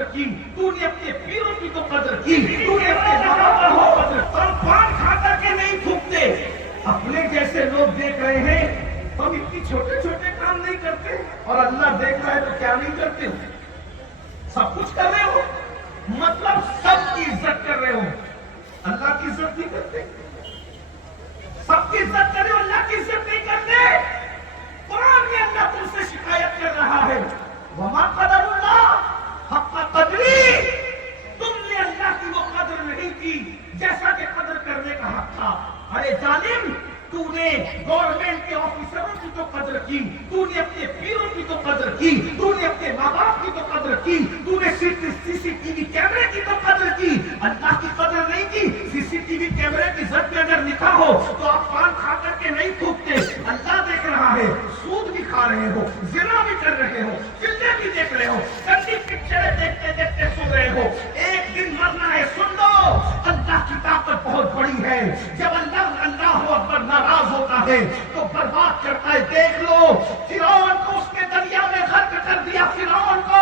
قدر کی، تو نے اپنے پیروں کی تو قدر کی، تو نے اپنے ماں باپ کی تو قدر کی۔ ہم پان کھا کر کے نہیں تھوکتے، اپنے جیسے لوگ دیکھ رہے ہیں ہم اتنی چھوٹے چھوٹے کام نہیں کرتے، اور اللہ دیکھ رہا ہے تو کیا نہیں کرتے؟ سب کچھ کر رہے ہو، مطلب سب کی عزت کر رہے ہو، اللہ کی عزت نہیں کرتے۔ سب کی عزت کرے، اللہ کی عزت نہیں کرتے۔ قرآن میں اللہ تم سے شکایت کر رہا ہے، وما قدر اللہ حق قدری، تم نے اللہ کی وہ قدر نہیں کی جیسا کہ قدر کرنے کا حق تھا۔ ارے ظالم، تو نے گورنمنٹ کے آفیسروں کی تو قدر کی، تو نے اپنے پیروں کی تو قدر کی، تو نے اپنے ماں باپ کی تو قدر کی، تو نے سی سی ٹی وی کیمرے کی تو قدر کی، اللہ کی قدر نہیں کی۔ سی سی ٹی وی کیمرے کی زد میں اگر لکھا ہو تو آپ پان کھا کر کے نہیں تھوکتے، اللہ دیکھ رہا ہے، سود بھی کھا رہے ہو، زنا بھی کر رہے ہو، فلمیں بھی دیکھ رہے ہو، گندی پکچریں دیکھتے دیکھتے سن رہے ہو، ایک دن مرنا ہے۔ سن لو، اللہ کی طاقت بہت بڑی ہے، جب اللہ اکبر ناراض ہوتا ہے تو برباد کرتا ہے۔ دیکھ لو، فرعون کو اس کے دریا میں غرق کر دیا، فرعون کو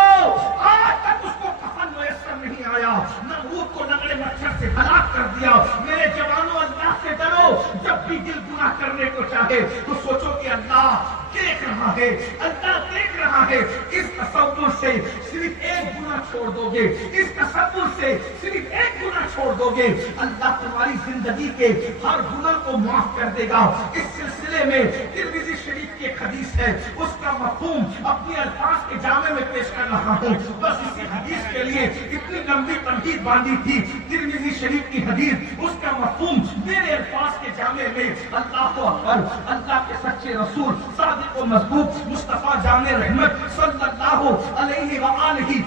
آج تک اس کو کفن میسر نہیں آیا، نمرود کو لنگڑے مچھر سے ہلاک کر دیا۔ میرے جوانوں، اللہ سے ڈرو، جب بھی دل گناہ کرنے کو چاہے تو سوچو کہ اللہ دیکھ رہا ہے، اللہ دیکھ رہا ہے۔ اس تصور سے صرف ایک گناہ چھوڑ دو گے، اس تصور سے صرف ایک گناہ چھوڑ دو گے، اللہ تمہاری زندگی کے ہر گناہ کو معاف کر دے گا۔ اس سلسلے میں ترمذی شریف کی ایک حدیث ہے، اس کا مفہوم اپنے الفاظ کے جامع میں پیش کر رہا ہوں۔ بس اسی حدیث کے لیے اتنی لمبی تمہید باندھی تھی، ترمذی شریف کی حدیث، اس کا مفہوم میرے الفاظ کے جامع میں۔ اللہ اکبر، اللہ کے سچے رسول صادق و مصدوق مصطفیٰ جان رحمت صلی اللہ علیہ وآلہ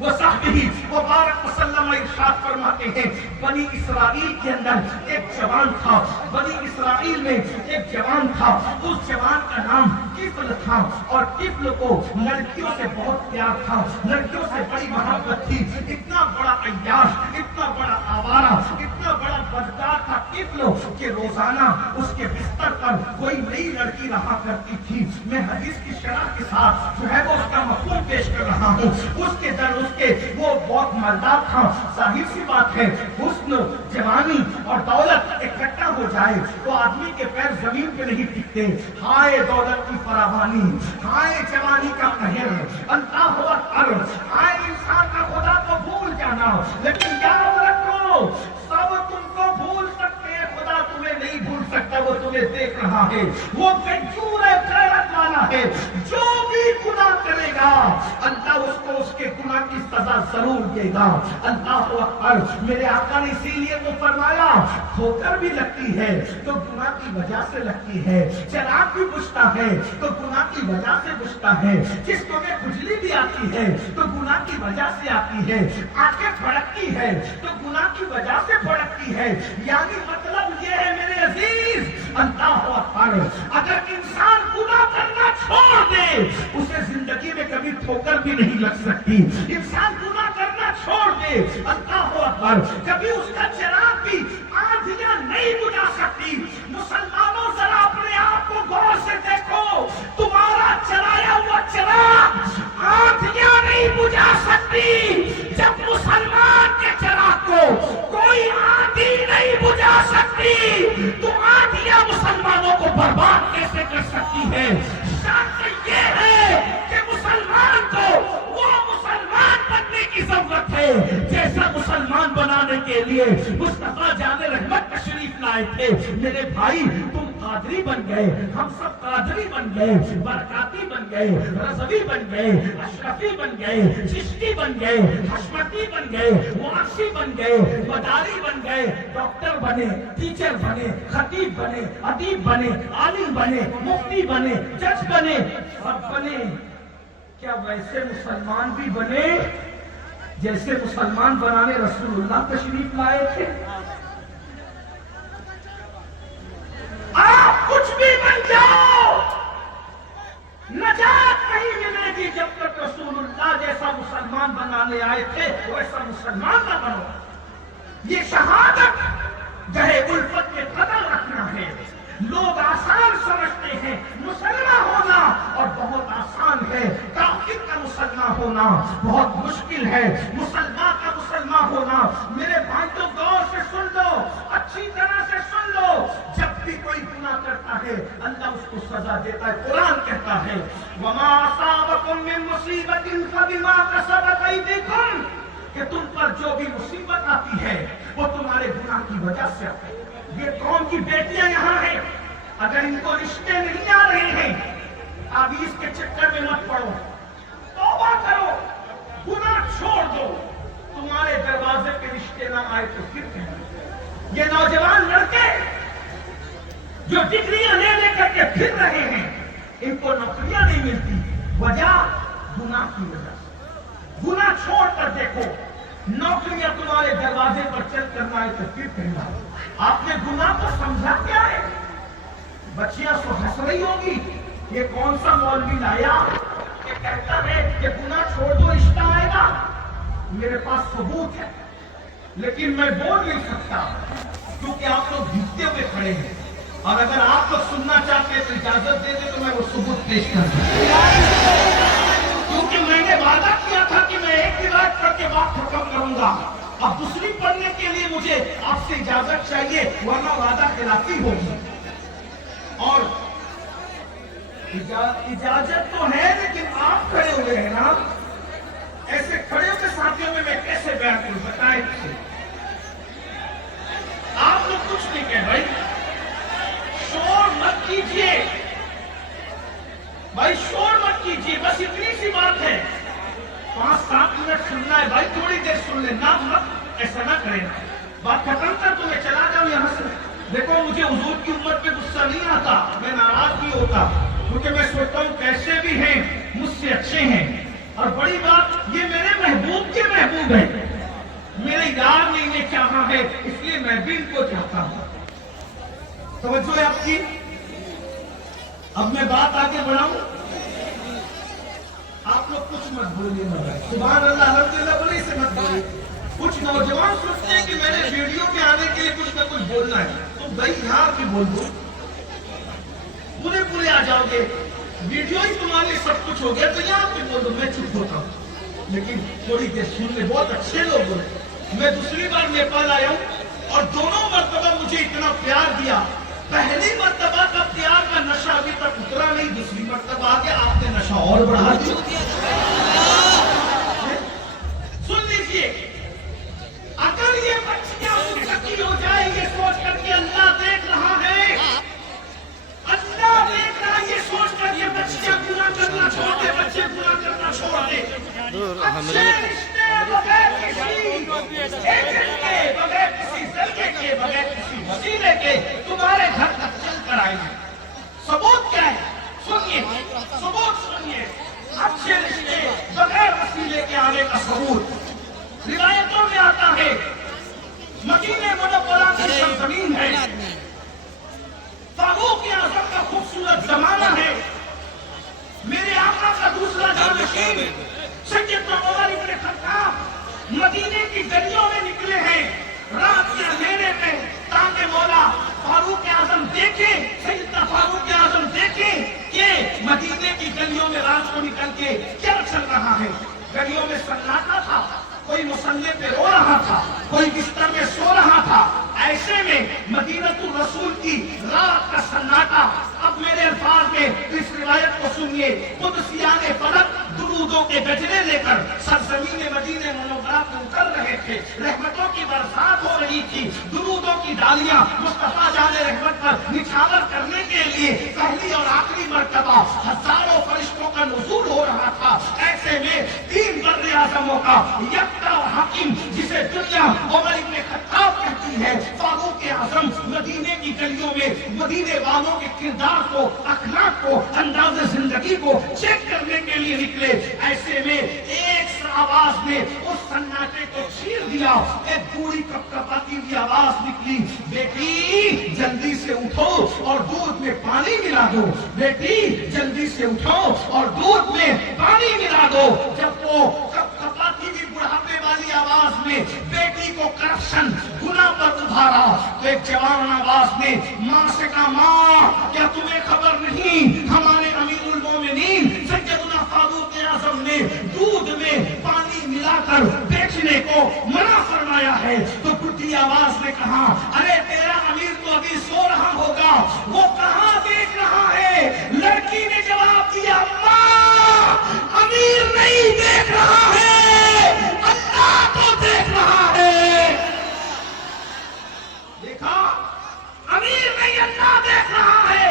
وصحبہ وبارک وسلم ارشاد فرماتے ہیں، بنی اسرائیل کے اندر ایک جوان تھا، بنی اسرائیل میں ایک جوان تھا، اس جوان کا نام طفل تھا، اور طفل کو لڑکیوں سے بہت پیار تھا، لڑکیوں سے بڑی محبت تھی۔ اتنا بڑا عیاش، اتنا بڑا آوارہ، اتنا بڑا بدکار تھا طفل کہ روزانہ اس کے بستر پر کوئی نئی لڑکی رہا کرتی تھی۔ میں حدیث کی شرح کے ساتھ جو ہے وہ اس کا مفہوم پیش کر رہا ہوں۔ اس کے در اس کے وہ بہت مالدار تھا۔ ظاہر سی بات ہے، حسن، جوانی اور دولت اکٹھا ہو جائے تو آدمی کے پیر زمین پہ نہیں ٹکتے۔ ہائے دولت کی فراوانی، ہائے جوانی کا قہر، اللہ اکبر، ہائے انسان کا خدا کو بھول جانا۔ لیکن یاد رکھو، سب تم کو بھول سکتے ہیں، خدا تمہیں نہیں بھول سکتا، وہ تمہیں دیکھ رہا ہے، وہ غیور ہے، غیرت والا ہے۔ جو بھی گناہ کرے گا اللہ اس کو اس کے گناہ کی سزا ضرور دے گا۔ اللہ اکبر، میرے آقا نے اسی لیے وہ فرمایا، ٹھوکر بھی لگتی ہے تو گناہ کی وجہ سے لگتی ہے، چراغ بھی بجھتا ہے تو گناہ کی وجہ سے بجھتا ہے، جسم میں کھجلی بھی آتی ہے تو گناہ کی وجہ سے آتی ہے، آنکھیں پھڑکتی ہے تو گناہ کی وجہ سے پھڑکتی ہے۔ یعنی مطلب یہ ہے میرے عزیز، اللہ اکبر، اگر انسان گناہ کرنا چھوڑ دے اسے زندگی میں کبھی ٹھوکر بھی نہیں لگ سکتی۔ انسان گناہ کرنا چھوڑ دے، اللہ اکبر، کبھی اس کا چراغ بھی آندھیاں نہیں بجھا سکتی۔ مسلمانوں ذرا اپنے آپ کو غور سے دیکھو، تمہارا چلایا ہوا چراغ آندھیاں نہیں بجھا سکتی۔ جب مسلمان کے چراغ کو کوئی آندھی نہیں بجھا سکتی تو آندھیاں مسلمانوں کو برباد کیسے کر سکتی ہے؟ شرط یہ ہے کہ مسلمان کو وہ مسلمان بننے کی ضرورت ہے جیسا مسلمان بنانے کے لیے مصطفیٰ جان رحمت تشریف لائے تھے۔ میرے بھائی، تم قادری بن گئے، ہم سب قادری بن گئے، برکاتی بن گئے، رضوی بن گئے، اشرفی بن گئے، چشتی بن گئے، حشمتی بن گئے، معاشی بن گئے، مداری بن گئے، ڈاکٹر بنے، ٹیچر بنے، خطیب بنے، ادیب بنے، عالم بنے، مفتی بنے، جج بنے، سب بنے۔ کیا ویسے مسلمان بھی بنے جیسے مسلمان بنانے رسول اللہ تشریف لائے تھے؟ آپ کچھ بھی بن جاؤ، نجات نہیں ملے گی جب تک رسول اللہ جیسا مسلمان بنانے آئے تھے ویسا مسلمان نہ بنو۔ یہ شہادت گہے الفت میں قدر رکھنا ہے۔ لوگ آسان سمجھتے ہیں مسلمان ہونا اور بہت آسان ہے کافر کا مسلمان ہونا۔ ہونا بہت مشکل ہے، مسلمان کا مسلمان ہونا۔ میرے بھائیوں غور سے سن لو، اچھی طرح سے سن لو، جب بھی کوئی گناہ کرتا ہے اللہ اس کو سزا دیتا ہے۔ قرآن کہتا ہے وَمَا أَصَابَكُم مِّن مُّصِيبَةٍ فَبِمَا كَسَبَتْ أَيْدِيكُمْ، کہ تم پر جو بھی مصیبت آتی ہے وہ تمہارے گناہ کی وجہ سے آتی ہے۔ یہ قوم کی بیٹیاں یہاں ہیں، اگر ان کو رشتے نہیں آ رہے ہیں تعویذ کے چکر میں مت پڑو، توبہ کرو، گناہ چھوڑ دو، تمہارے دروازے پہ رشتے نہ آئے تو پھر کہنا۔ یہ نوجوان لڑکے جو ڈگریاں لے کر کے پھر رہے ہیں ان کو نوکریاں نہیں ملتی، وجہ گناہ کی وجہ سے۔ گناہ چھوڑ کر دیکھو، نوکریاں تمہارے دروازے پر چل کر نہ آئے تو پھر کہنا۔ آپ نے گناہ کو سمجھا کیا ہے؟ بچیاں سو ہنس رہی ہوگی، یہ کون سا مولوی لایا کہ کہتا ہے کہ گناہ چھوڑ دو رشتہ آئے گا؟ میرے پاس ثبوت ہے لیکن میں بول نہیں سکتا کیونکہ آپ لوگ بھیگتے ہوئے کھڑے ہیں، اور اگر آپ لوگ سننا چاہتے ہیں تو اجازت دے دیں تو میں وہ ثبوت پیش کر دوں، کیونکہ میں نے وعدہ کیا تھا کہ میں ایک روایت پڑھ کے بات ختم کروں گا، اب دوسری پڑھنے کے لیے مجھے آپ سے اجازت چاہیے ورنہ وعدہ خلافی ہوگی۔ اور اجازت تو ہے لیکن آپ کھڑے ہوئے ہیں نا، ایسے کھڑے ہوئے ساتھیوں میں کیسے بیان کروں بتائیں مجھے؟ آپ لوگ کچھ نہیں کہہ بھائی، شور مت کیجیے بھائی، شور مت کیجیے، بس اتنی سی بات ہے، 5-7 منٹ سننا ہے بھائی، تھوڑی دیر سن لینا، مت ایسا نہ کریں، بات ختم کر تو میں چلا جاؤں یہاں سے۔ دیکھو مجھے حضور کی امت پہ غصہ نہیں آتا، میں ناراض نہیں ہوتا، کیونکہ میں سوچتا ہوں کیسے بھی ہیں مجھ سے اچھے ہیں، اور بڑی بات یہ میرے محبوب کے محبوب ہیں، میرے یار نے انہیں چاہا ہے اس لیے میں بھی ان کو چاہتا ہوں۔ توجہ ہے آپ کی؟ اب میں بات آگے بڑھاؤں، آپ لوگ کچھ مت بولیے، سبحان اللہ الحمدللہ بولیے، سے مت بولیے۔ کچھ نوجوان سوچتے ہیں کہ میں نے ویڈیو میں آنے کے لیے کچھ نہ کچھ بولنا ہے، تو بھائی یہاں بھی بول دو، پورے آ جاؤ گے، ویڈیو ہی تمہارے سب کچھ ہو گیا تو یہاں بھی بول دو، میں چپ ہوتا ہوں، لیکن تھوڑی دیر سن لے، بہت اچھے لوگ بولے۔ میں دوسری بار نیپال آیا ہوں اور دونوں مرتبہ مجھے اتنا پیار دیا، پہلی مرتبہ کا پیار کا نشہ ابھی تک اترا نہیں، دوسری مرتبہ آگے آپ نے نشہ اور بڑھا دیا۔ سن لیجئے، اگر یہ بچیاں متقی ہو جائیں یہ سوچ کر کے اللہ دیکھ رہا ہے، اللہ دیکھ رہا ہے یہ سوچ کر کے بچیاں گناہ کرنا چھوڑ دے، بچے گناہ کرنا چھوڑ دے، اچھے رشتے بغیر کسی ایجنٹ کے، بغیر کسی ذریعے کے، بغیر کسی وسیلے کے تمہارے گھر تک چل کر آئیں گے۔ ثبوت کیا ہے؟ سنیے، ثبوت سنیے، اچھے رشتے بغیر وسیلے کے آنے کا ثبوت روایتوں میں آتا ہے، مدینہ منورہ کی سرزمین ہے، فاروق اعظم کا خوبصورت زمانہ ہے، میرے آقا کا دوسرا جانشین سیدنا عمر بن خطاب مدینے کی گلیوں میں نکلے ہیں رات کے اندھیرے میں، تاکہ مولا فاروق اعظم دیکھے، سیدنا فاروق اعظم دیکھے کہ مدینے کی گلیوں میں رات کو نکل کے کیا چل رہا ہے۔ گلیوں میں سناٹا تھا، کوئی مصلی پہ رو رہا تھا، کوئی بستر میں سو رہا تھا، ایسے میں مدینۃ الرسول کی رات کا سناٹا۔ اب میرے الفاظ میں اس روایت کو سنیے، قدسیان فلک درودوں کے گجرے لے کر سرزمین مدینہ منورہ کو اتر رہے تھے، رحمتوں کی برسات ہو رہی تھی، درودوں کی ڈالیاں مصطفیٰ جان رحمت پر نچھاور کرنے کے لیے پہلی اور آخری مرتبہ ہزاروں فرشتوں کا نزول ہو رہا تھا۔ ایسے میں 3 بر اعظموں کا یکتا اور حاکم، جسے دنیا عمر بن خطاب کہتی ہے، فاروق اعظم مدینے کی گلیوں میں مدینے والوں کے کردار کو، اخلاق کو، انداز زندگی کو چیک کرنے کے لیے نکلے۔ ایسے میں ایک آواز نے اس سناٹے کو چیر دیا، ایک بوڑھی کپکپاتی ہوئی آواز نکلی، بیٹی جلدی سے اٹھو اور دودھ میں پانی ملا دو، بیٹی جلدی سے اٹھو اور دودھ میں پانی ملا دو۔ جب وہ کپکپاتی ہوئی بڑھاپے والی آواز میں بیٹی کو کرپشن، گناہ پر ابھارا تو ایک جوان آواز نے ماں سے کہا، ماں کیا تمہیں خبر نہیں، ہمارے امیر المومنین سیدنا फारूक आजम ने दूध में पानी मिलाकर बेचने को मना फरमाया है तो टूटी आवाज ने कहा, अरे तेरा अमीर तो अभी सो रहा होगा, वो कहां देख रहा है? लड़की ने जवाब दिया, अम्मा अमीर नहीं देख रहा है, अल्लाह तो देख रहा है। देखा, अमीर नहीं अल्लाह देख रहा है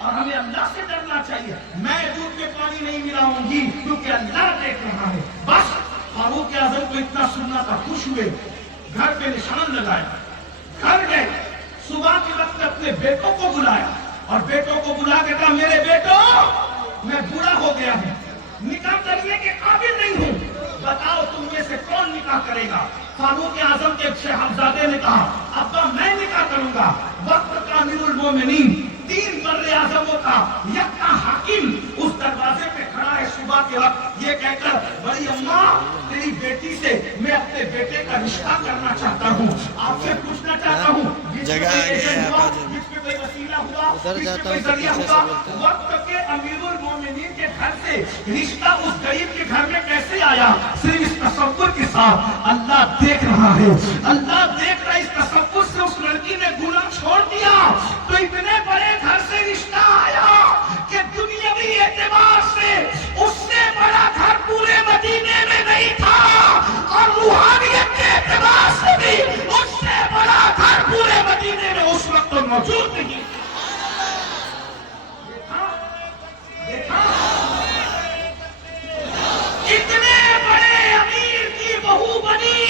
और हमें अल्लाह से डरना चाहिए। मैं दूध में पानी नहीं मिलाऊंगी क्योंकि अल्लाह देख रहा है। बस फारूक आजम को इतना सुनना था, खुश हुए, घर पे निशान लगाया, घर गए, सुबह के वक्त अपने बेटों को बुलाया और बेटों को बुला के कहा, मेरे बेटो मैं बूढ़ा हो गया हूं, निकाह करने के काबिल नहीं हूं, बताओ तुम में से कौन निकाह करेगा? फारूक आजम के शहजादे ने कहा, अब्बा मैं निकाह करूंगा। वक्त का अमीरुल मोमिनीन, 3 बर्रे आजमों का यक्का हाकिम उस दरवाजे पे खड़ा है सुबह के वक्त, ये कहकर, बड़ी अम्मा तेरी बेटी से मैं अपने बेटे का रिश्ता करना चाहता हूँ, आपसे पूछना चाहता हूँ, कोई वसीला हुआ, कोई जरिया हुआ? वक्त के अमीरुल मोमिनीन के घर से रिश्ता उस गरीब के घर में कैसे आया? सिर्फ इस तसव्वुर के साथ, अल्लाह देख रहा है, अल्लाह देख रहा है। इस तसव्वुर से उस लड़की ने गुनाह छोड़ दिया तो इतने बड़े घर से रिश्ता आया कि दुनियावी एतबार से उससे बड़ा घर पूरे मदीने में नहीं था और रूहानियत के एतबार से भी उससे बड़ा घर पूरे मदीने में उस वक्त तो मौजूद नहीं। देखा, इतने बड़े अमीर की बहू बनी,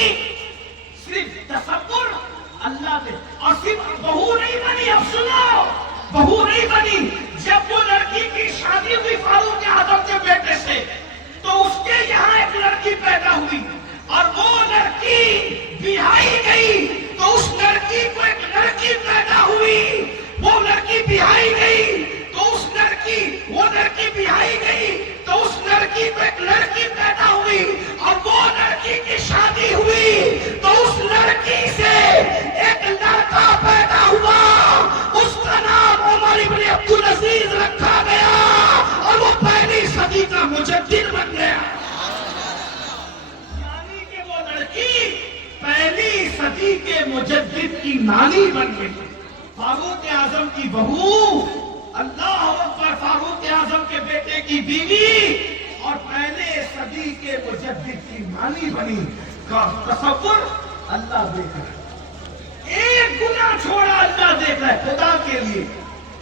सिर्फ तसव्वुर अल्लाह ने, और सिर्फ बहू नहीं बनी, अब सुनो, बहू नहीं बनी, जब वो लड़की की शादी हुई फारूक आजम के बेटे से तो उसके यहाँ एक लड़की पैदा हुई और वो लड़की बिहाई गई तो उस लड़की को एक लड़की पैदा हुई, वो लड़की बिहाई गई तो उस लड़की, वो लड़की बिहाई गई तो उस लड़की को एक लड़की पैदा हुई और वो लड़की की शादी हुई तो उस लड़की से एक लड़का पैदा हुआ, उसका नाम उमर इब्न अब्दुल अजीज रखा गया और वो पहली सदी का मुजद्दिद बन गया। यानी कि वो लड़की पहली सदी के मुजद्दिद की नानी बन गई। फारूक आजम की बहू, अल्लाह अकबर, फारूक आजम के बेटे की बीवी और पहले सदी के मुजद्दिद की नानी बनी। का तसव्वुर अल्लाह देख रहा है, एक गुनाह छोड़ा अल्लाह देख रहा है। खुदा के लिए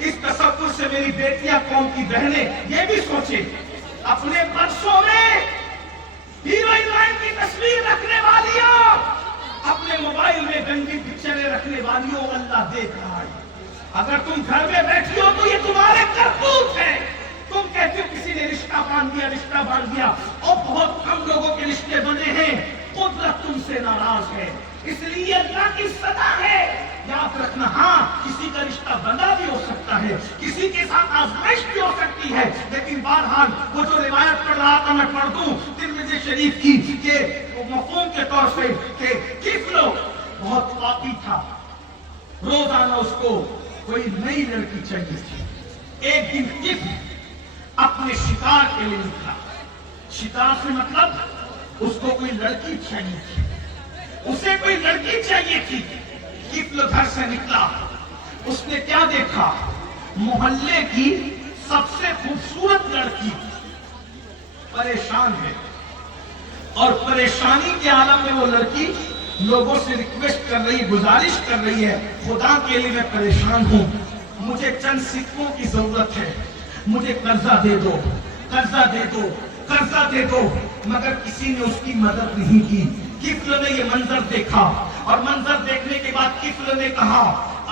इस तसव्वुर से मेरी बेटियां, कौम की बहनें ये भी सोचे, अपने पर्सों में हीरो हीरोइन की तस्वीर रखने वालियों, अपने मोबाइल में गंदी पिक्चरें रखने वालियों, अल्लाह देख रहा है। अगर तुम घर में बैठी हो तो ये तुम्हारे करतूत है। तुम कहते हो किसी ने रिश्ता बांध दिया, रिश्ता बांध दिया, और बहुत कम लोगों के रिश्ते बने हैं, कुदरत तुमसे नाराज है, इसलिए अल्लाह की सदा है। याद रखना, हाँ किसी का रिश्ता बंधा भी हो सकता है, किसी के साथ आजमाइश भी हो सकती है, लेकिन बहरहाल वो जो रिवायत पढ़ रहा था मैं पढ़ दूं तिर्मिज़ी शरीफ की, के मफ़हूम के तौर पे कि किफलो बहुत पापी था, रोजाना उसको कोई नई लड़की चाहिए थी। एक दिन किफल अपने शिकार के लिए निकला, शिकार से मतलब उसको कोई लड़की चाहिए थी, उसे कोई लड़की चाहिए थी। किफल घर से निकला, उसने क्या देखा? मोहल्ले की सबसे खूबसूरत लड़की परेशान है और परेशानी के आलम में वो लड़की लोगों से रिक्वेस्ट कर रही, गुजारिश कर रही है, खुदा के लिए मैं परेशान हूं, मुझे चंद सिक्कों की जरूरत है, मुझे कर्जा दे दो, कर्जा दे दो, कर्जा दे दो। मगर किसी ने उसकी मदद नहीं की। किफल ने ये मंजर देखा और मंजर देखने के बाद किफल ने कहा,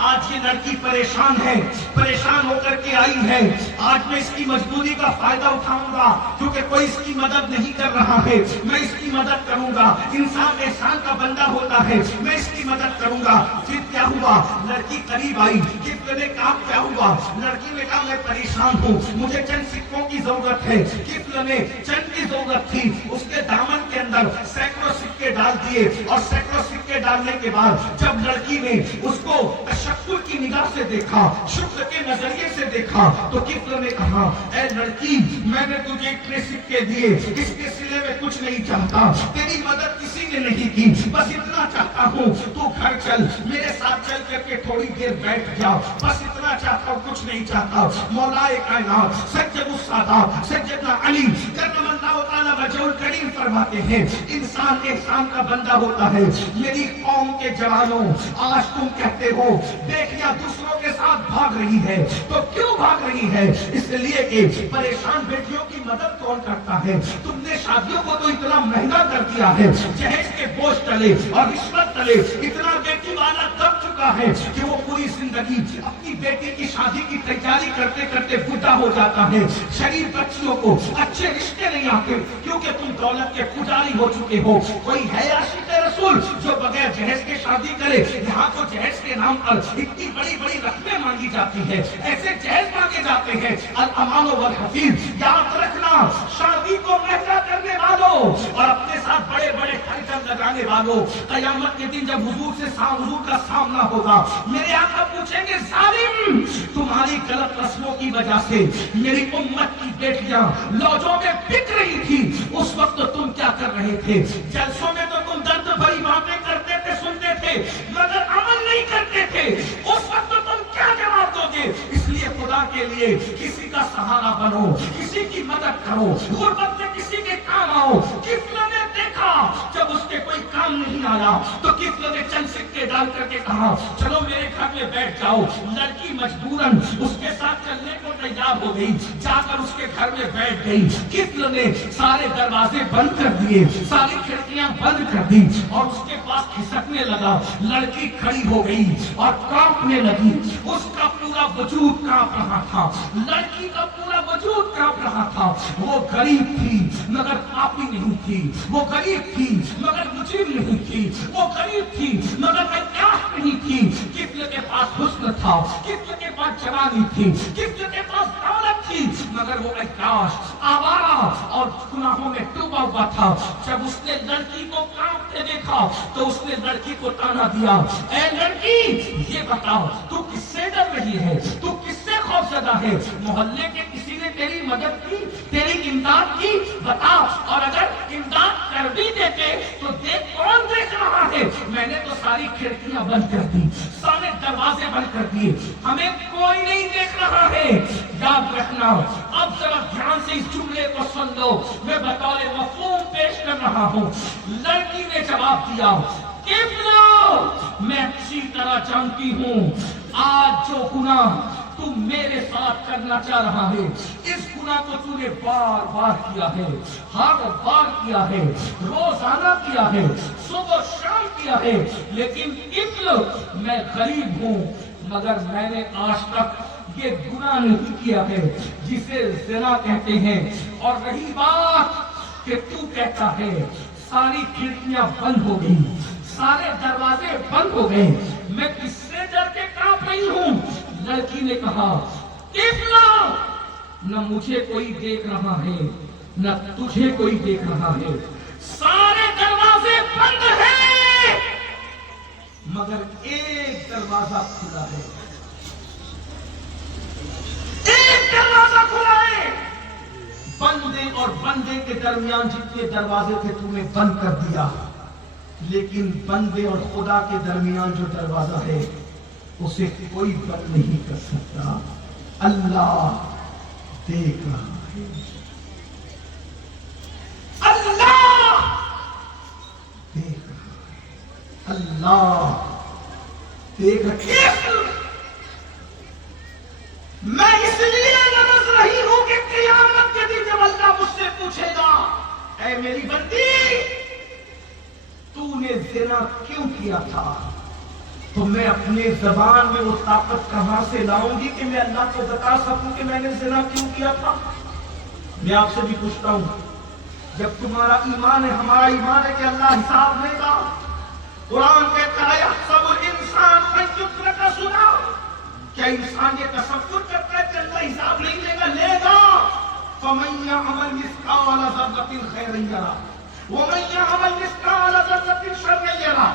आज ये लड़की परेशान है, परेशान होकर के आई है, आज मैं इसकी मजबूरी का फायदा उठाऊंगा क्योंकि कोई इसकी मदद नहीं कर रहा है, मैं इसकी मदद करूंगा। इंसान एहसान का बंदा होता है, मैं इसकी मदद करूंगा। फिर क्या हुआ? लड़की करीब आई, किफल ने कहा क्या हुआ? लड़की ने कहा मैं परेशान हूँ, मुझे चंद सिक्कों की जरूरत है। किफल ने चंद की जरूरत थी, उसके दामन के अंदर सैकड़ों सिक्के डाल दिए और सैकड़ों सिक्के डालने के बाद जब लड़की ने उसको तशक्कुर की निगाह से देखा, शुक्र के नजरिए से देखा, तो किफ्ल ने कहा, ऐ लड़की, मैंने तुझे इतने सिक्के दिए, इसके सिले में कुछ नहीं चाहता, तेरी मदद किसी ने नहीं की, बस इतना चाहता हूँ तू घर चल, मेरे साथ चल करके थोड़ी देर बैठ जा, बस इतना चाहता हूँ, कुछ नहीं चाहता। मौलाए कायनात सज्जदुस सादात सैयदना अली करमल्लाहु तआला वजहुल करीम फरमाते हैं, इंसान इंसान का बंदा होता है। मेरी कौम के जवानों, आज तुम कहते हो बेटियां दूसरों के साथ भाग रही है, तो क्यों भाग रही है? इसलिए कि परेशान बेटियों की मदद कौन करता है? तुमने शादियों को तो इतना महंगा कर दिया है, जहेज के बोझ तले और रिश्वत तले इतना बेटी वाला दब चुका है कि वो पूरी जिंदगी अपनी बेटी की शादी की तैयारी करते करते बूढ़ा हो जाता है। शरीफ बच्चियों को अच्छे रिश्ते नहीं आते, क्योंकि तुम दौलत के पुजारी हो चुके हो। कोई है आशिक रसूल जो बगैर जहेज के शादी करे? यहाँ तो जहेज के नाम पर इतनी बड़ी बड़ी रकमें मांगी जाती है, ऐसे जहेज मांगे जाते हैं। अल अमानो वल हफीज, याद रखना, शादी को महंगा करने वालों और अपने साथ बड़े बड़े टाइटल लगाने वालों, कयामत के दिन जब हुजूर से हुजूर का सामना होगा, मेरे आका पूछेंगे, जालिम, तुम्हारी गलत रस्मों की वजह से मेरी उम्मत की बेटियां लौजों में बिक रही थी, उस वक्त तुम क्या कर रहे थे? जलसों में तो तुम दर्द भरी बातें करते थे, सुनते थे, मगर अमल नहीं करते थे, उस वक्त तुम क्या जवाब दोगे? इसलिए खुदा के लिए किसी का सहारा बनो, किसी की मदद करो, गुर्बत में किसी के काम आओ। किफ्ल ने देखा, जब उसके कोई काम नहीं आया तो किफ्ल ने चंद सिक्के डाल करके कहा, चलो मेरे घर में बैठ जाओ। लड़की मजबूरन उसके साथ चलने को तैयार हो गई, जाकर उसके घर में बैठ गई। किफ्ल ने सारे दरवाजे बंद कर दिए, सारी खिड़कियां बंद कर दी और उसके पास खिसकने लगा। लड़की खड़ी हो गई और कांपने लगी, उसका पूरा वजूद कांप रहा था, लड़की का पूरा वजूद कांप रहा था। वो गरीब थी मगर पापी नहीं थी, वो गरीब थी मगर मुजरिम नहीं थी, वो गरीब थी मगर अय्याश नहीं थी। किफ्ल के पास हुस्न था, किफ्ल के पास जवानी थी, किफ्ल के पास दौलत थी, मगर वो अय्याश, आवारा और गुनाहों में डूबा हुआ था। जब उसने लड़की को कांपते देखा तो उसने लड़की को ताना दिया, ऐ लड़की, ये बताओ तू किससे डर रही है, तू किससे खौफजदा है? मोहल्ले के किसी ने तेरी मदद की, तेरी इमदाद की? बता, और अगर इमदाद कर भी देते तो देख कौन देख रहा है? मैंने तो सारी खिड़कियां बंद कर दी, सारे दरवाजे बंद कर दिए, हमें कोई नहीं देख रहा है। याद रखना, अब जरा ध्यान से इस जुमले को सुन लो, मैं बतौर मफहूम पेश कर रहा हूँ। लड़की ने जवाब दिया, किफ्ल, मैं अच्छी तरह जानती हूँ आज जो गुनाह तू मेरे साथ करना चाह रहा है, इस गुनाह को तूने बार बार किया है, हर बार किया है, रोजाना किया है, सुबह शाम किया है। लेकिन किफ्ल, मैं गरीब हूँ मगर मैंने आज तक ये गुनाह नहीं किया है जिसे ज़िना कहते हैं। और रही बात कि तू कहता है सारी खिड़कियां बंद हो गई, सारे दरवाजे बंद हो गए, मैं किससे डर के कांप रही हूँ? लड़की ने कहा, किफ्ल, न मुझे कोई देख रहा है न तुझे कोई देख रहा है, सारे दरवाजे बंद हैं मगर एक दरवाजा खुला है, एक दरवाजा खुला है। बंदे और बंदे के दरमियान जितने दरवाजे थे तूने बंद कर दिया, लेकिन बंदे और खुदा के दरमियान जो दरवाजा है उसे कोई बंद नहीं कर सकता। अल्लाह देख रहा है, अल्लाह देख रहा है, अल्लाह देख रहा है। मैं इसलिए नमज रही हूं कि क़यामत के दिन जब अल्लाह मुझसे पूछेगा, ऐ मेरी बंदी, तूने ज़िना क्यों किया था, तो मैं अपने ज़बान में वो ताकत कहां से लाऊंगी कि मैं अल्लाह को बता सकूं कि मैंने ज़िना क्यों किया था। मैं आपसे भी पूछता हूं, जब तुम्हारा ईमान है, हमारा ईमान है कि अल्लाह हिसाब लेगा। कुरान कहता है, यहसबुल इंसान अन युत्रका सुदा, क्या इंसान ये तसव्वुर करता है कि अल्लाह हिसाब नहीं लेगा? लेगा। फमन यअमल मिस्काल ज़र्रतिन खैरन यरा वमन यअमल मिस्काल ज़र्रतिन शर्रन यरा।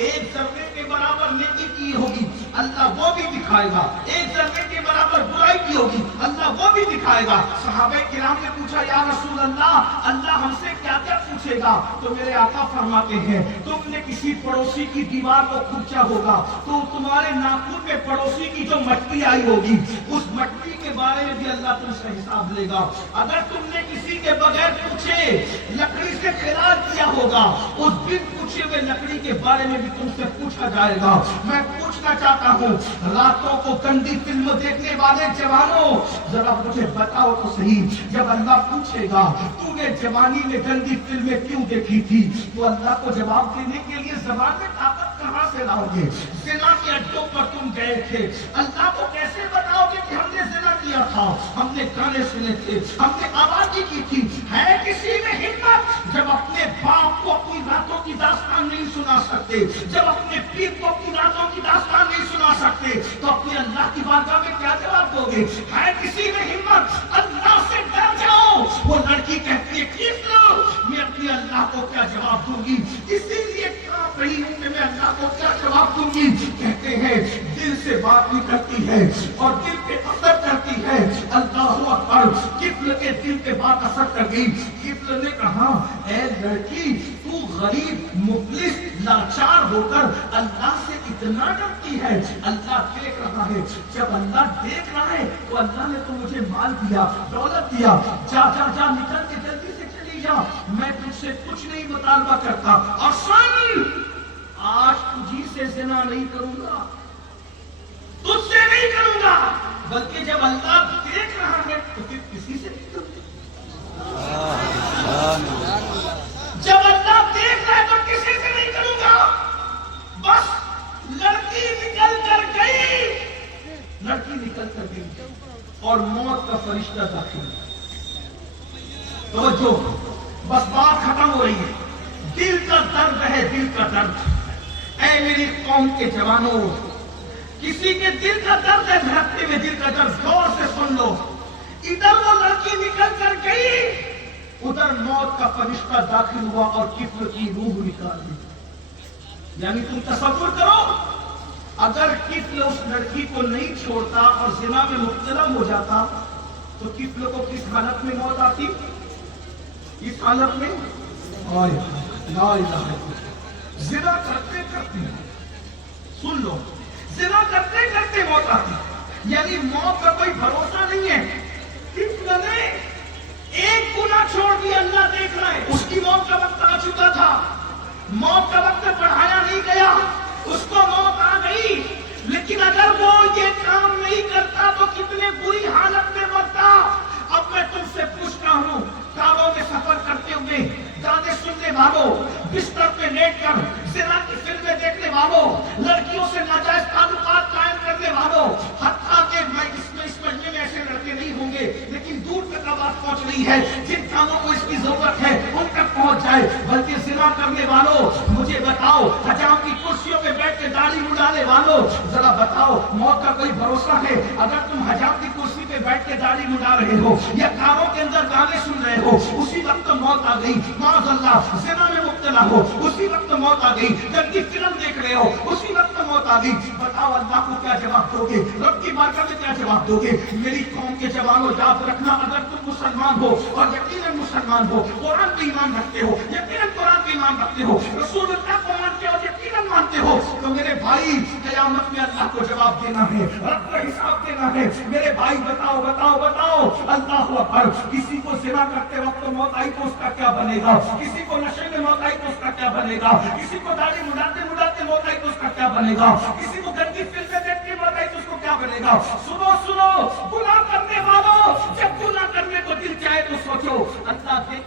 एक जर्रे के बराबर नेकी की होगी, अल्लाह वो भी दिखा दिखाएगा, एक जर्रे के बराबर बुराई की होगी, अल्लाह वो भी दिखाएगा। सहाबे किराम ने पूछा, या रसूल अल्लाह, अल्लाह हमसे क्या क्या पूछेगा? तो मेरे आका फरमाते हैं, तुमने किसी पड़ोसी की दीवार को खींचा होगा तो तुम्हारे नाखून में पड़ोसी की जो मट्टी आई होगी, उस मट्टी के बारे में भी अल्लाह तुमसे हिसाब लेगा। अगर तुमने किसी के बगैर पूछे लकड़ी से खिलार किया होगा, उस बिन पूछे हुए लकड़ी के बारे में भी तुमसे पूछा जाएगा। मैं पूछना चाहता हूँ, रातों को गंदी फिल्म देखने वाले जवानों, जरा मुझे बताओ तो सही, जब अल्लाह पूछेगा तूने जवानी में गंदी फिल्में क्यों देखी थी, तो अल्लाह को जवाब देने के लिए जबान में ताकत कहां से लाओगे? जिना के अड्डों पर तुम गए थे, अल्लाह को कैसे बताओगे कि हमने जिना किया था, हमने गाने सुने थे, हमने आवाज़ी की थी? है किसी में हिम्मत? जब अपने बाप को अपनी रातों की दास्तान नहीं सुना सकते, जब अपने पीर को अपनी रातों की दास्तान नहीं सुना सकते, तो अपने अल्लाह की बारगाह में क्या जवाब दोगे? है किसी में हिम्मत? अल्लाह से डर जाओ। वो लड़की कहती है, किस लो मैं अपने अल्लाह को क्या जवाब दूंगी? इसीलिए कांप रही हूं कि मैं अल्लाह को क्या जवाब दूंगी। कहते हैं दिल से बात निकलती है और दिल पे असर करती है। अल्लाहु अकबर, किफ्ल के दिल पे बात असर कर गई। किफ्ल ने कहा, ऐ लड़की, तू गरीब मुफलिस लाचार होकर अल्लाह से इतना डरती है। अल्लाह देख रहा है, जब अल्लाह देख रहा है तो अल्लाह ने तो मुझे माल दिया, दौलत दिया, जा जा जा निकल के जल्दी से चली जा, मैं तुझसे कुछ नहीं मुतालबा करता। और सुन, आज तुझी से जिना नहीं करूंगा, तुझसे नहीं करूंगा, बल्कि जब अल्लाह देख रहा है तो फिर किसी से नहीं करूंगा। जब अल्लाह देख रहा है तो किसी से नहीं करूंगा। बस लड़की निकल कर गई, लड़की निकल कर गई और मौत का फरिश्ता दाखिल। तो बस बात खत्म हो रही है। दिल का दर्द है, दिल का दर्द। ऐ मेरी कौम के जवानों, किसी के दिल का दर्द है, धड़कते में दिल का दर्द, गौर से सुन लो। इधर वो लड़की निकल कर गई, उधर मौत का फरिश्ता दाखिल हुआ और किफ्ल की रूह निकाल दी। यानी तुम तसव्वुर करो, अगर किफ्ल उस लड़की को नहीं छोड़ता और जिना में मुब्तला हो जाता तो किफ्ल को किस हालत में मौत आती? इस हालत में जिना करते करते, सुन लो, जिना करते करते मौत आती। यानी मौत का कोई भरोसा नहीं है। किफ्ल ने एक गुनाह छोड़ दिया, अल्लाह देख रहा है, उसकी मौत का वक्त आ चुका था, मौत का वक्त बढ़ाया नहीं गया, उसको मौत आ गई। लेकिन अगर वो ये काम नहीं करता तो कितने बुरी हालत में मरता। अब मैं तुमसे पूछता हूँ, कारों में सफर करते हुए गाने सुनने वालों, बिस्तर पे लेटकर जिना की फिल्में देखने वालों, लड़कियों से नाजायज ताल्लुकात कायम करने वालों, हत्ता के मैं इस महीने में ऐसे लड़के नहीं होंगे, लेकिन दूर तक आवाज पहुंच रही है, जिन कामों को इसकी जरूरत है उन तक पहुंच जाए। बल्कि जिना करने वालों, मुझे बताओ, हजाम की कुर्सियों पे बैठ के दाढ़ी उड़ाने वालों, जरा बताओ, मौत का कोई भरोसा है? अगर तुम हजाम की कुर्सी पे बैठ के दाढ़ी उड़ा रहे हो या कारों के अंदर गाने सुन रहे हो, उसी वक्त तो मौत आ गई। माज़अल्लाह, जिना में मुब्तला हो, उसी वक्त मौत आ गई। जल्दी फिल्म देख रहे हो, उसी वक्त मौत आ गई। बताओ अल्लाह को क्या जवाब दोगे? रब की बारगाह में क्या जवाब दोगे? मेरी कौम के जवानों, याद रखना, अगर तुम मुसलमान हो और यकीनन मुसलमान हो, कुरान पे ईमान रखते हो, यकीनन कुरान पे ईमान रखते हो, रसूलुल्लाह को मानते हो, यकीनन मानते हो, तो मेरे भाई क़यामत में अल्लाह को जवाब देना है, रब को हिसाब देना है। मेरे भाई बताओ बताओ बताओ, अल्लाहु अकबर, किसी को जिना करते वक्त मौत आई तो उसका क्या बनेगा? किसी को नशे में मौत आई तो उसका क्या बनेगा? किसी को दाढ़ी मुड़ाते मुड़ाते मौत आई तो उसका क्या बनेगा? किसी को गंदी फिल्में देखते मौत आई तो उसको क्या बनेगा? सुनो सुनो, गुनाह करने वालों, जब गुनाह करने को दिल चाहे तो सोचो, अल्लाह देख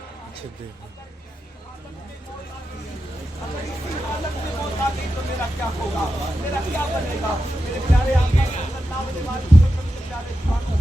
हालत में मौत आ गई तो मेरा क्या होगा, मेरा क्या बनेगा? मेरे प्यारे आका सल्लल्लाहु अलैहि वसल्लम के प्यारे जवानों,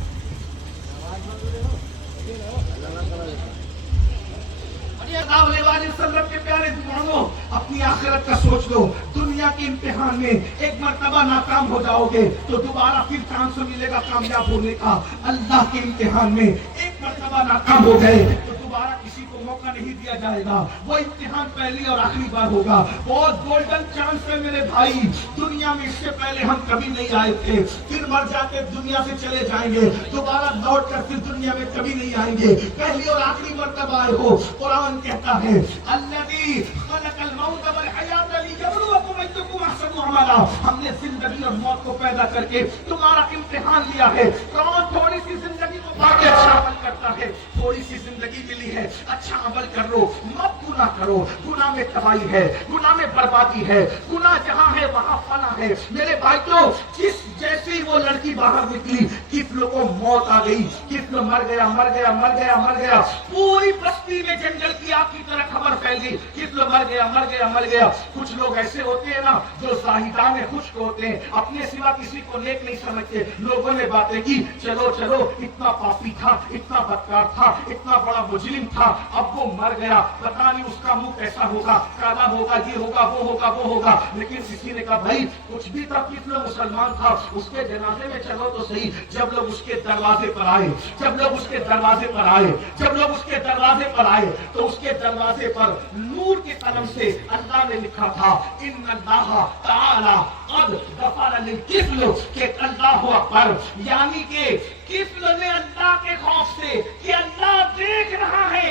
के प्यारे दीवानों, अपनी आखिरत का सोच लो। दुनिया के इम्तिहान में एक मर्तबा नाकाम हो जाओगे तो दोबारा फिर चांस मिलेगा कामयाब होने का। अल्लाह के इम्तिहान में एक मर्तबा नाकाम हो गए तो दोबारा किसी को موقع نہیں دیا جائے گا. وہ امتحان پہلی اور آخری بار ہوگا. بہت گولڈن چانس ہے میرے بھائی. دنیا میں اس سے پہلے ہم کبھی نہیں آئے تھے, پھر مر جا کے دنیا سے چلے جائیں گے, دوبارہ لوٹ کر پھر دنیا میں کبھی نہیں آئیں گے. پہلی اور آخری مرتبہ آئے ہو. قرآن کہتا ہے الذی خلق الموت والحیات لیبلوکم ایکم احسن عملا, ہم نے زندگی اور موت کو پیدا کر کے تمہارا امتحان لیا ہے. کون تھوڑی سی زندگی کو پا کے اچھا عمل کرتا ہے؟ تھوڑی سی زندگی ملی ہے, اچھا عمل کر لو, مت گناہ کرو. گناہ میں تباہی ہے, گناہ میں بربادی ہے. گناہ جہاں ہے وہاں فنا ہے. میرے بھائیوں, جس جیسی وہ لڑکی باہر نکلی, کتنوں کو موت آ گئی, کتنوں مر گیا مر گیا مر گیا مر گیا. پوری بستی میں جنگل کی آگ کی طرح خبر پھیل گئی, کتنوں مر گیا مر گیا مر گیا. کچھ لوگ ایسے ہوتے ہیں نا جو زاہدان خشک ہوتے ہیں, اپنے سوا کسی کو نیک نہیں سمجھتے. لوگوں نے باتیں کی, چلو چلو اتنا پاپی تھا, اتنا بدکار تھا, اتنا بڑا مجرم تھا, اب وہ مر گیا, پتا نہیں اس کا منہ کیسا ہوگا, کالا ہوگا, یہ ہوگا وہ ہوگا وہ ہوگا. لیکن کسی نے کہا بھائی کچھ بھی تھا, کتنا مسلمان تھا, اس کے جنازے میں چلو تو صحیح. جب لوگ اس کے دروازے پر آئے, جب لوگ اس کے دروازے پر آئے, جب لوگ اس کے دروازے پر آئے, تو اس کے دروازے پر نور کی قلم سے اللہ نے لکھا تھا ان اللہ تعالی قد غفر للکفل, کہ اللہ اکبر, یعنی کہ کفل نے اللہ کے خوف سے کہ اللہ دیکھ رہا ہے,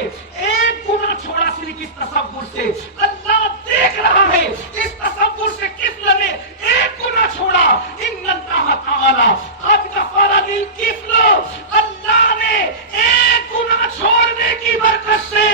ایک گناہ چھوڑا صرف اس تصور سے, اللہ دیکھ رہا ہے, اس تصور سے کفل نے ایک گناہ چھوڑا. ان اللہ تعالی قد غفر للکفل, اللہ نے ایک گناہ چھوڑنے کی برکت سے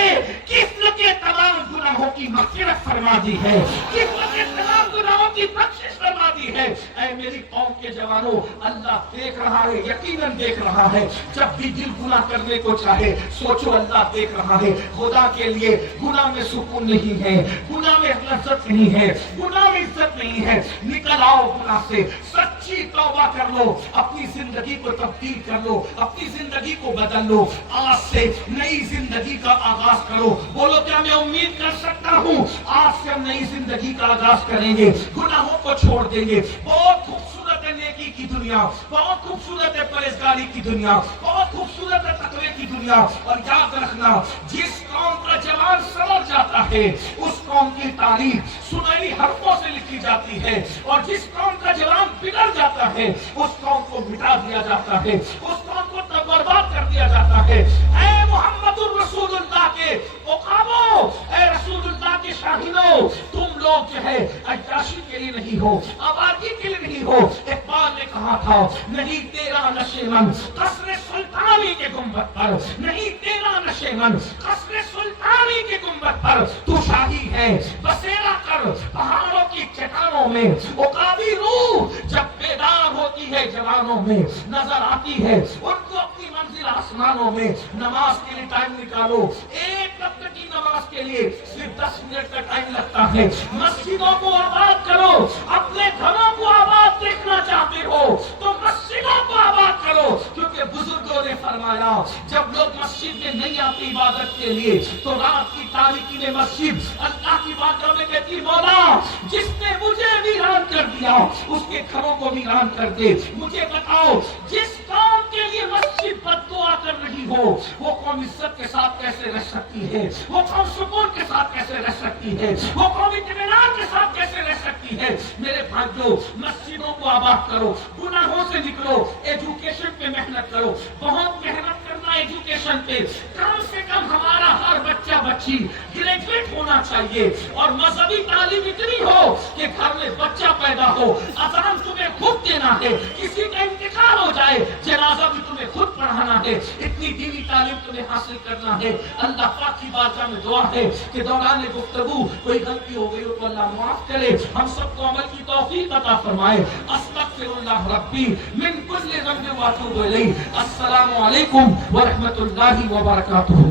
کفل کے تمام گناہوں کی مغفرت فرما دی ہے, کفل کے تمام گناہوں کی بخشش فرما دی ہے. اے میری قوم کے جوانوں, اللہ دیکھ رہا ہے, یقیناً دیکھ رہا ہے. جب بھی دل گناہ کرنے کو چاہے سوچو اللہ دیکھ رہا ہے. خدا کے لیے گناہ میں سکون نہیں ہے, گناہ میں لذت نہیں ہے, گناہ میں عزت نہیں ہے. نکل آؤ گناہ سے, سچی توبہ کر لو, اپنی زندگی کو تبدیل کر لو, اپنی زندگی کو بدل لو. آج سے نئی زندگی کا آغاز کرو. بولو کیا میں امید کر سکتا ہوں آج سے ہم نئی زندگی کا آغاز کریں گے, گناہوں کو چھوڑ دیں گے. بہت خوبصورت ہے نیکی کی دنیا, بہت خوبصورت ہے پرہیزگاری کی دنیا, بہت خوبصورت ہے تقوی کی دنیا. اور یاد رکھنا, جس قوم کا جوان سمجھ جاتا ہے اس قوم کی تاریخ سنہری حرفوں سے لکھی جاتی ہے, اور جس قوم کا جوان بگڑ جاتا ہے اس قوم کو مٹا دیا جاتا ہے, اس قوم کو برباد کر دیا جاتا ہے. اے محمد الرسول اللہ کے عقابوں, اے رسول اللہ کے شاہینوں, تم لوگ جو ہے عیاشی کے لیے نہیں ہو, آبادی کے لیے نہیں ہو. اقبال نے کہا تھا نہیں تیرا نشیمن قصر سلطانی کے گنبد پر, نہیں تیرا نشیمن قصر سلطانی کے گنبد پر, تو شاہی ہے بسیرا کر پہاڑوں کی چٹانوں میں. عقابی روح جب بیدار ہوتی ہے جوانوں میں, نظر آتی ہے ان کو اپنی منزل آسمانوں میں. نماز کے لیے ٹائم نکالو, ایک وقت کی نماز کے لیے صرف 10 منٹ کا ٹائم لگتا ہے. مسجدوں کو آباد کرو, اپنے گھروں کو آباد دیکھنا چاہتے ہو تو مسجدوں کو آباد کرو, کیونکہ بزرگوں نے فرمایا جب لوگ مسجد میں نہیں آتے عبادت کے لیے تو رات کی تاریکی میں مسجد اللہ کی بارگاہ میں کہتی مولا جس نے مجھے ویران کر دیا اس کے گھروں کو ویران کر دے. مجھے بتاؤ جس قوم کے لیے مسجد بد دعا کر رہی ہو وہ قوم عزت کے ساتھ کیسے رہ سکتی ہے, وہ قوم سکون کے ساتھ کیسے رہ سکتی ہے, وہ قوم اطمینان کے ساتھ کیسے رہ سکتی ہے. میرے بھائیوں, مسجدوں کو آباد کرو, گناہوں سے نکلو, ایجوکیشن پہ محنت کرو, بہت محنت کرنا ایجوکیشن پہ. کم سے کم ہمارا ہر بچہ بچی گریجویٹ ہونا چاہیے, اور مذہبی تعلیم اتنی ہو کہ گھر میں بچہ پیدا ہو, اذان تمہیں خود دینا ہے, کسی کا انتقال ہو جائے جنازہ بھی تمہیں خود پڑھانا ہے, اتنی دینی تعلیم تمہیں حاصل کرنا ہے. اللہ پاک کی بارگاہ میں دعا ہے کہ دوران گفتگو کوئی غلطی ہو گئی ہو تو اللہ معاف کرے, ہم سب کو عمل کی توفیق عطا فرمائے. استغفر اللہ ربی من کل ذنب واتوب الیہ. السلام علیکم ورحمۃ اللہ وبرکاتہ.